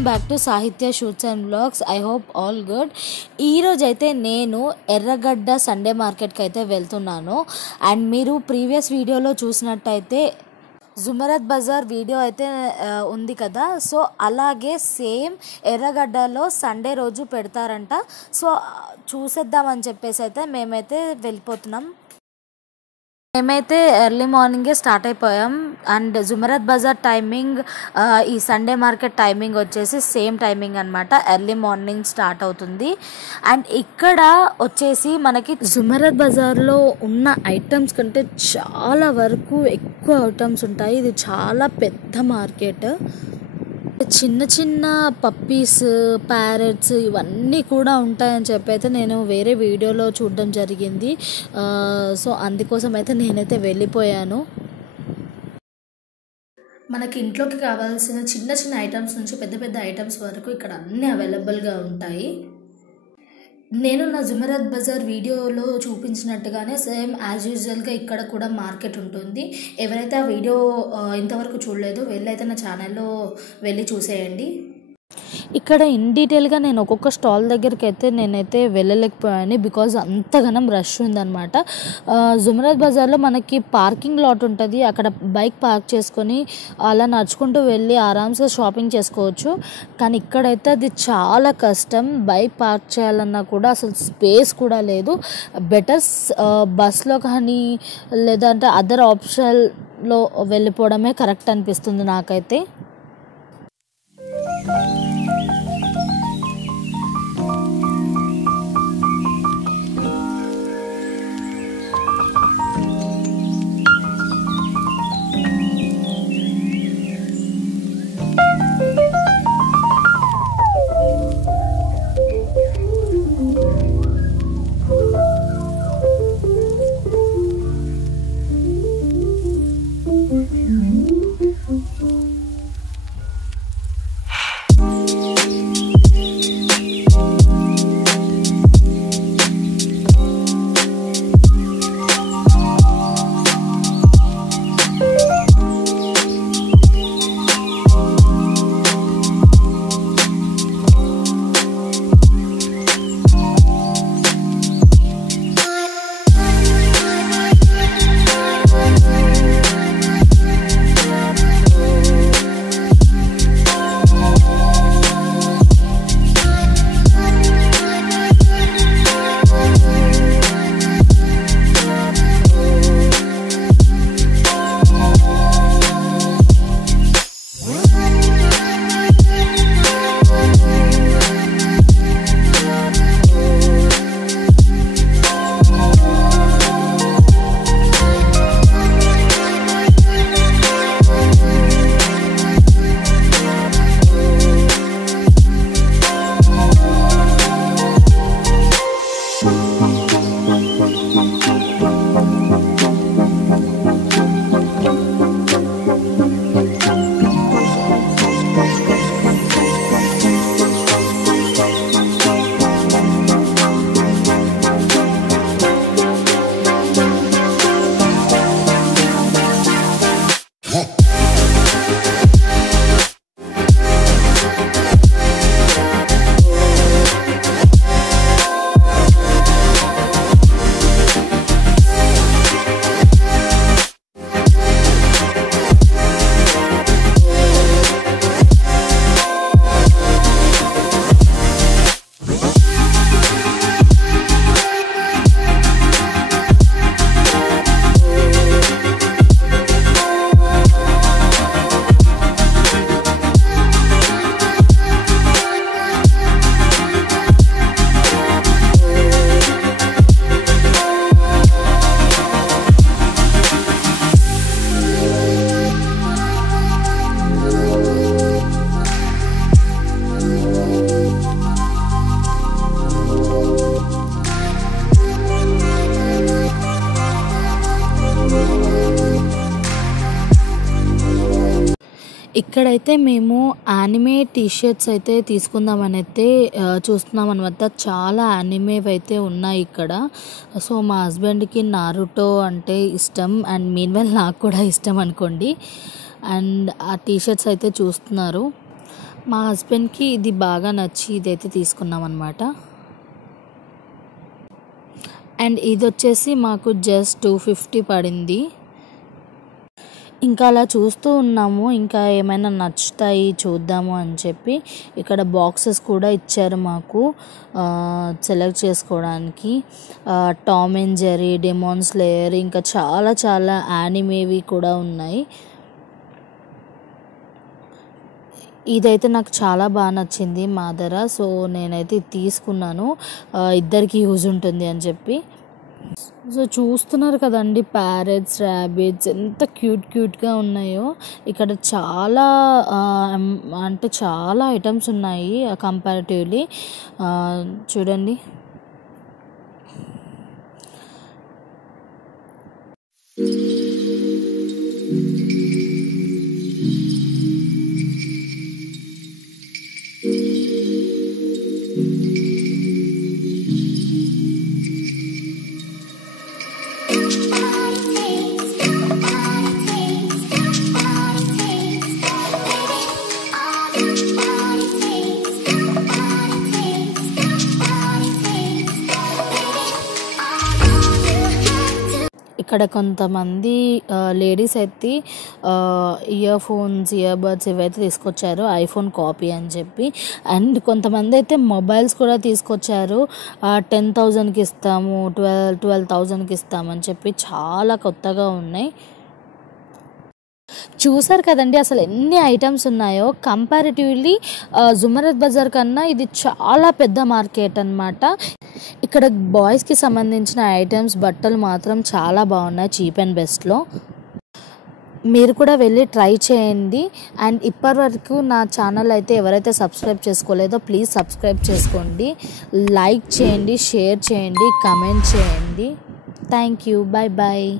Welcome back to Sahithya shoots and vlogs. I hope all good. ఈరోజు అయితే నేను ఎర్రగడ్డ సండే మార్కెట్కి అయితే వెళ్తున్నాను. అండ్ మీరు ప్రీవియస్ వీడియోలో చూసినట్టయితే జుమరత్ బజార్ వీడియో అయితే ఉంది కదా, సో అలాగే సేమ్ ఎర్రగడ్డలో సండే రోజు పెడతారంట. సో చూసేద్దామని చెప్పేసి అయితే మేమైతే వెళ్ళిపోతున్నాం. మేమైతే ఎర్లీ మార్నింగే స్టార్ట్ అయిపోయాం. అండ్ జుమరత్ బజార్ టైమింగ్ ఈ సండే మార్కెట్ టైమింగ్ వచ్చేసి సేమ్ టైమింగ్ అనమాట. ఎర్లీ మార్నింగ్ స్టార్ట్ అవుతుంది. అండ్ ఇక్కడ వచ్చేసి మనకి జుమరత్ బజార్లో ఉన్న ఐటమ్స్ కంటే చాలా వరకు ఎక్కువ ఐటమ్స్ ఉంటాయి. ఇది చాలా పెద్ద మార్కెట్. చిన్న చిన్న పప్పీస్, ప్యారెట్స్ ఇవన్నీ కూడా ఉంటాయని చెప్పి అయితే నేను వేరే వీడియోలో చూడడం జరిగింది. సో అందుకోసం అయితే నేనైతే వెళ్ళిపోయాను. మనకి ఇంట్లోకి కావాల్సిన చిన్న చిన్న ఐటమ్స్ నుంచి పెద్ద పెద్ద ఐటమ్స్ వరకు ఇక్కడ అన్నీ అవైలబుల్గా ఉంటాయి. నేను నా జుమరత్ బజార్ వీడియోలో చూపించినట్టుగానే సేమ్ యాజ్ యూజువల్గా ఇక్కడ కూడా మార్కెట్ ఉంటుంది. ఎవరైతే ఆ వీడియో ఇంతవరకు చూడలేదో వెళ్ళైతే నా ఛానల్లో వెళ్ళి చూసేయండి. ఇక్కడ ఇన్ డీటెయిల్గా నేను ఒక్కొక్క స్టాల్ దగ్గరికి అయితే నేనైతే వెళ్ళలేకపోయాను, బికాజ్ అంతగానం రష్ ఉందన్నమాట. జుమరత్ బజార్లో మనకి పార్కింగ్ లాట్ ఉంటుంది. అక్కడ బైక్ పార్క్ చేసుకొని అలా నడుచుకుంటూ వెళ్ళి ఆరామ్స్గా షాపింగ్ చేసుకోవచ్చు. కానీ ఇక్కడైతే అది చాలా కష్టం. బైక్ పార్క్ చేయాలన్నా కూడా అసలు స్పేస్ కూడా లేదు. బెటర్ బస్లో కానీ లేదంటే అదర్ ఆప్షన్లో వెళ్ళిపోవడమే కరెక్ట్ అనిపిస్తుంది నాకైతే. ఇక్కడైతే మేము యానిమే టీషర్ట్స్ అయితే తీసుకుందామని అయితే చూస్తున్నాం అనమాట. చాలా యానిమేవి అయితే ఉన్నాయి ఇక్కడ. సో మా హస్బెండ్కి నారుటో అంటే ఇష్టం, అండ్ మీన్వెల్ నాకు కూడా ఇష్టం అనుకోండి. అండ్ ఆ టీషర్ట్స్ అయితే చూస్తున్నారు. మా హస్బెండ్కి ఇది బాగా నచ్చి ఇదైతే తీసుకున్నాం అనమాట. అండ్ ఇది వచ్చేసి మాకు జస్ట్ 250 పడింది. ఇంకా అలా చూస్తూ ఉన్నాము, ఇంకా ఏమైనా నచ్చుతాయి చూద్దాము అని చెప్పి. ఇక్కడ బాక్సెస్ కూడా ఇచ్చారు మాకు సెలెక్ట్ చేసుకోవడానికి. Tom and Jerry, demon slayer, ఇంకా చాలా చాలా యానిమేవి కూడా ఉన్నాయి. ఇదైతే నాకు చాలా బాగా నచ్చింది మాదర. సో నేనైతే ఇది తీసుకున్నాను, ఇద్దరికి యూజ్ ఉంటుంది అని చెప్పి. సో చూస్తున్నారు కదండి, ప్యారెట్స్, ర్యాబిట్స్ ఎంత క్యూట్గా ఉన్నాయో. ఇక్కడ చాలా అంటే చాలా ఐటమ్స్ ఉన్నాయి కంపారిటివ్లీ. చూడండి. ఇక్కడ కొంతమంది లేడీస్ అయితే ఇయర్ ఫోన్స్, ఇయర్ బడ్స్ ఇవైతే తీసుకొచ్చారు, ఐఫోన్ కాపీ అని చెప్పి. అండ్ కొంతమంది అయితే మొబైల్స్ కూడా తీసుకొచ్చారు. 10,000కి ఇస్తాము, 12,000కి ఇస్తామని చెప్పి. చాలా కొత్తగా ఉన్నాయి. చూసారు కదండి అసలు ఎన్ని ఐటమ్స్ ఉన్నాయో. కంపారిటివ్లీ జుమరత్ బజార్ కన్నా ఇది చాలా పెద్ద మార్కెట్ అన్నమాట. ఇక్కడ బాయ్స్కి సంబంధించిన ఐటమ్స్, బట్టలు మాత్రం చాలా బాగున్నాయి చీప్ అండ్ బెస్ట్లో. మీరు కూడా వెళ్ళి ట్రై చేయండి. అండ్ ఇప్పటి వరకు నా ఛానల్ అయితే ఎవరైతే సబ్స్క్రైబ్ చేసుకోలేదో ప్లీజ్ సబ్స్క్రైబ్ చేసుకోండి, లైక్ చేయండి, షేర్ చేయండి, కమెంట్ చేయండి. Thank you. Bye bye.